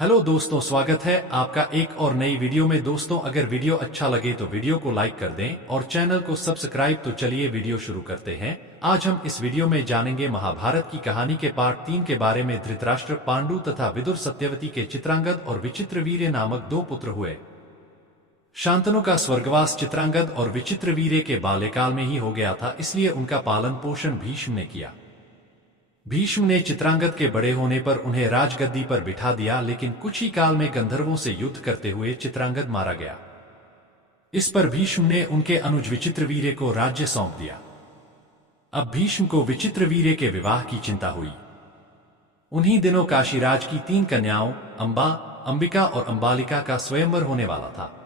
Hello दोस्तों, स्वागत है आपका एक और नई वीडियो में। दोस्तों, अगर वीडियो अच्छा लगे तो वीडियो को लाइक कर दें और चैनल को सब्सक्राइब। तो चलिए वीडियो शुरू करते हैं। आज हम इस वीडियो में जानेंगे महाभारत की कहानी के पार्ट 3 के बारे में। धृतराष्ट्र, पांडु तथा विदुर सत्यवती के चित्रांगद और विचित्रवीर्य नामक 2 पुत्र हुए। शांतनु का स्वर्गवास चित्रांगद और विचित्रवीर्य के बाल्यकाल में ही हो गया था, इसलिए उनका पालन पोषण भीष्म ने किया। भीष्म ने चित्रांगद के बड़े होने पर उन्हें राजगद्दी पर बिठा दिया, लेकिन कुछ ही काल में गंधर्वों से युद्ध करते हुए चित्रांगद मारा गया। इस पर भीष्म ने उनके अनुज विचित्रवीर्य को राज्य सौंप दिया। अब भीष्म को विचित्रवीर्य के विवाह की चिंता हुई। उन्हीं दिनों काशीराज की 3 कन्याओं अंबा, अंबिका और अंबालिका का स्वयंवर होने वाला था।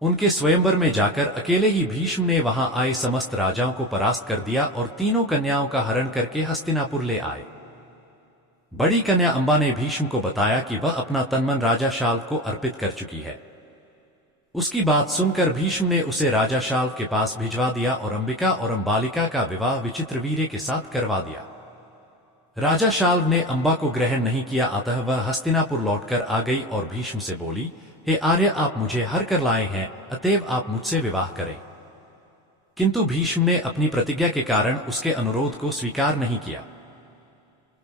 उनके स्वयंवर में जाकर अकेले ही भीष्म ने वहां आए समस्त राजाओं को परास्त कर दिया और तीनों कन्याओं का हरण करके हस्तिनापुर ले आए। बड़ी कन्या अंबा ने भीष्म को बताया कि वह अपना तनमन राजा शाल्व को अर्पित कर चुकी है। उसकी बात सुनकर भीष्म ने उसे राजा शाल्व के पास भिजवा दिया और अंबिका और अंबालिका का विवाह विचित्रवीर्य के साथ करवा दिया। राजा शाल्व ने अंबा को ग्रहण नहीं किया, अतः वह हस्तिनापुर लौटकर आ गई और भीष्म से बोली, हे आर्य, आप मुझे हर कर लाए हैं, अतएव आप मुझसे विवाह करें। किंतु भीष्म ने अपनी प्रतिज्ञा के कारण उसके अनुरोध को स्वीकार नहीं किया।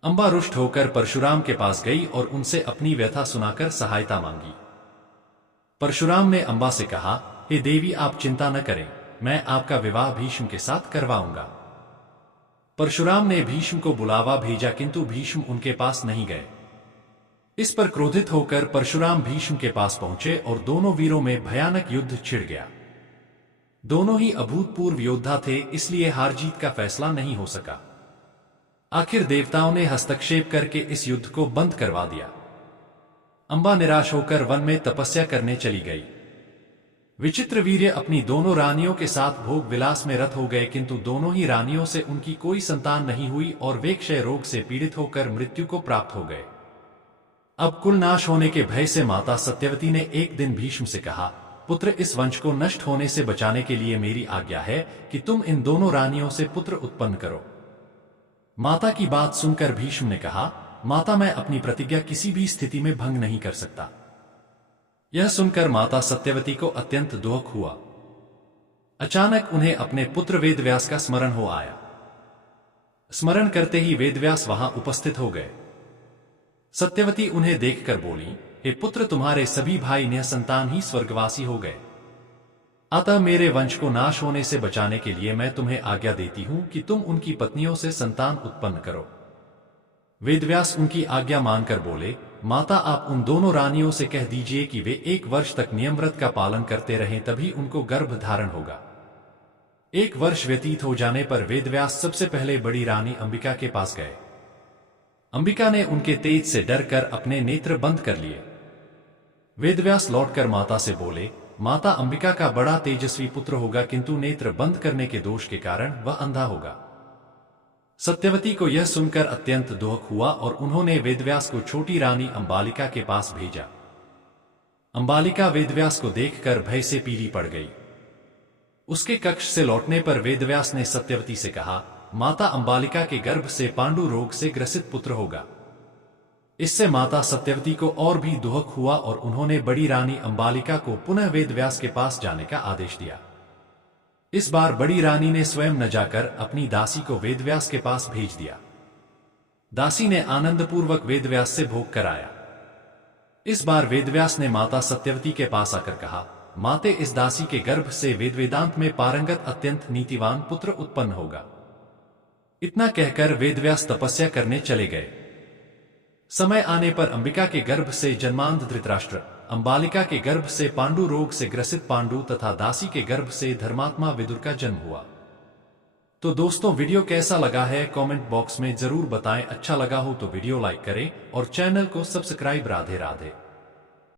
अंबा रुष्ट होकर परशुराम के पास गई और उनसे अपनी व्यथा सुनाकर सहायता मांगी। परशुराम ने अंबा से कहा, हे देवी, आप चिंता न करें, मैं आपका विवाह भीष्म के साथ करवाऊंगा। परशुराम ने भीष्म को बुलावा भेजा, किंतु भीष्म उनके पास नहीं गए। इस पर क्रोधित होकर परशुराम भीष्म के पास पहुंचे और दोनों वीरों में भयानक युद्ध छिड़ गया। दोनों ही अभूतपूर्व योद्धा थे, इसलिए हार जीत का फैसला नहीं हो सका। आखिर देवताओं ने हस्तक्षेप करके इस युद्ध को बंद करवा दिया। अंबा निराश होकर वन में तपस्या करने चली गई। विचित्रवीर्य अपनी दोनों रानियों के साथ भोग विलास में रत हो गए, किंतु दोनों ही रानियों से उनकी कोई संतान नहीं हुई और वे क्षय रोग से पीड़ित होकर मृत्यु को प्राप्त हो गए। अब कुल नाश होने के भय से माता सत्यवती ने एक दिन भीष्म से कहा, पुत्र, इस वंश को नष्ट होने से बचाने के लिए मेरी आज्ञा है कि तुम इन दोनों रानियों से पुत्र उत्पन्न करो। माता की बात सुनकर भीष्म ने कहा, माता, मैं अपनी प्रतिज्ञा किसी भी स्थिति में भंग नहीं कर सकता। यह सुनकर माता सत्यवती को अत्यंत दुख हुआ। अचानक उन्हें अपने पुत्र वेदव्यास का स्मरण हो आया। स्मरण करते ही वेदव्यास वहां उपस्थित हो गए। सत्यवती उन्हें देखकर बोली, हे पुत्र, तुम्हारे सभी भाई निःसंतान ही स्वर्गवासी हो गए। अतः मेरे वंश को नाश होने से बचाने के लिए मैं तुम्हें आज्ञा देती हूं कि तुम उनकी पत्नियों से संतान उत्पन्न करो। वेदव्यास उनकी आज्ञा मानकर बोले, माता, आप उन दोनों रानियों से कह दीजिए कि वे 1 वर्ष तक नियमव्रत का पालन करते रहें, तभी उनको गर्भ धारण होगा। 1 वर्ष व्यतीत हो जाने पर वेदव्यास सबसे पहले बड़ी रानी अंबिका के पास गए। अंबिका ने उनके तेज से डरकर अपने नेत्र बंद कर लिए। वेदव्यास लौटकर माता से बोले, माता, अंबिका का बड़ा तेजस्वी पुत्र होगा, किंतु नेत्र बंद करने के दोष के कारण वह अंधा होगा। सत्यवती को यह सुनकर अत्यंत दुख हुआ और उन्होंने वेदव्यास को छोटी रानी अंबालिका के पास भेजा। अंबालिका वेदव्यास को देखकर भय से पीली पड़ गई। उसके कक्ष से लौटने पर वेदव्यास ने सत्यवती से कहा, माता, अंबालिका के गर्भ से पांडु रोग से ग्रसित पुत्र होगा। इससे माता सत्यवती को और भी दुख हुआ और उन्होंने बड़ी रानी अंबालिका को पुनः वेदव्यास के पास जाने का आदेश दिया। इस बार बड़ी रानी ने स्वयं न जाकर अपनी दासी को वेदव्यास के पास भेज दिया। दासी ने आनंदपूर्वक वेदव्यास से भोग कराया। इस बार वेदव्यास ने माता सत्यवती के पास आकर कहा, माते, इस दासी के गर्भ से वेदांत में पारंगत अत्यंत नीतिवान पुत्र उत्पन्न होगा। इतना कहकर वेदव्यास तपस्या करने चले गए। समय आने पर अंबिका के गर्भ से जन्मांध धृतराष्ट्र, अंबालिका के गर्भ से पांडु रोग से ग्रसित पांडु तथा दासी के गर्भ से धर्मात्मा विदुर का जन्म हुआ। तो दोस्तों, वीडियो कैसा लगा है कमेंट बॉक्स में जरूर बताएं। अच्छा लगा हो तो वीडियो लाइक करें और चैनल को सब्सक्राइब। राधे राधे।